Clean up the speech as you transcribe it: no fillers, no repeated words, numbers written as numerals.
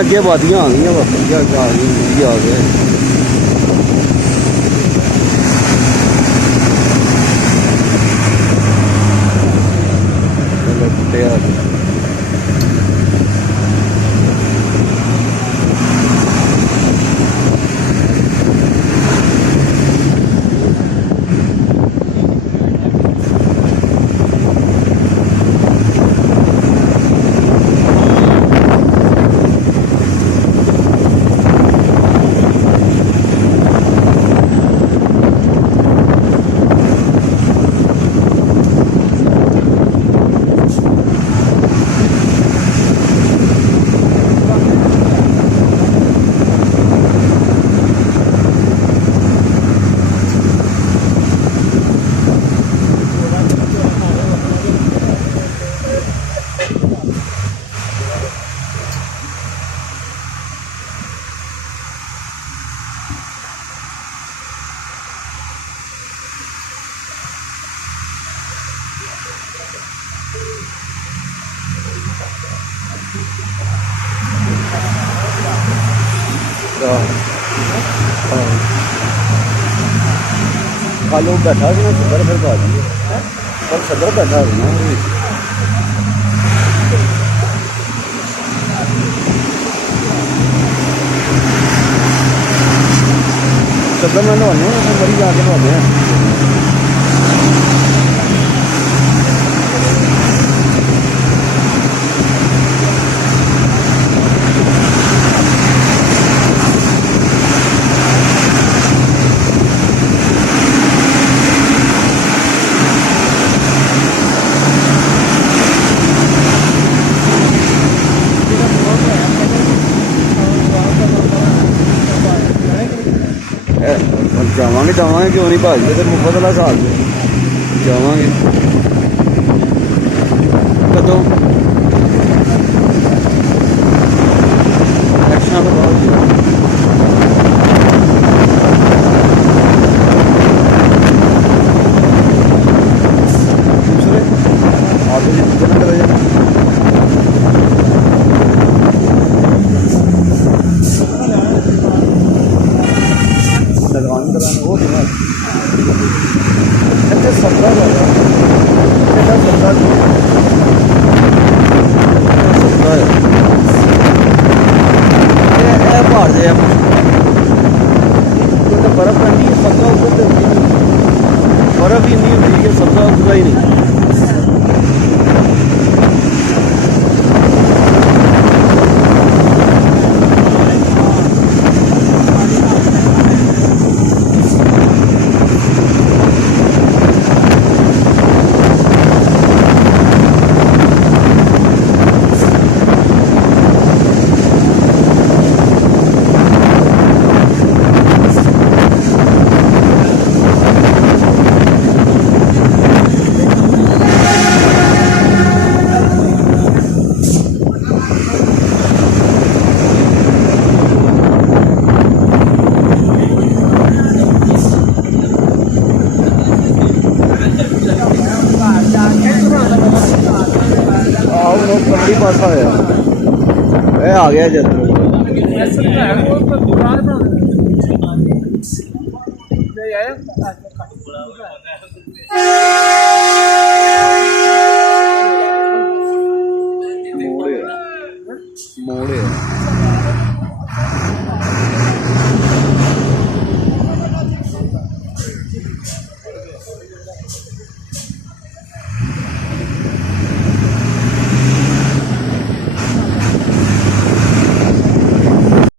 ਅੱਗੇ ਵਾਦੀਆਂ ਆ ਗਈਆਂ ਵਧੀਆ ਆ ਗਏ ਬੂਟੇ ਆ ਗਏ खालो बैठा कि ना सदर फिर बाजी पर सदर बैठा ना सदर में नहाने मरी जाके नहाने जावांगे जावांगे क्यों नहीं भाजी फिर मुफतला साल जावांगे कदों इलेक्शन तो बाद दूसरे आगे जी दूसरे नंबर जाए वो इतने सत्रह पहाड़ से बर्फ पैंती है सत्रह उधर बर्फ ही नहीं होती है सत्रह उगता ही नहीं पतली पासा है आ गया जल्द मोड़ मोड़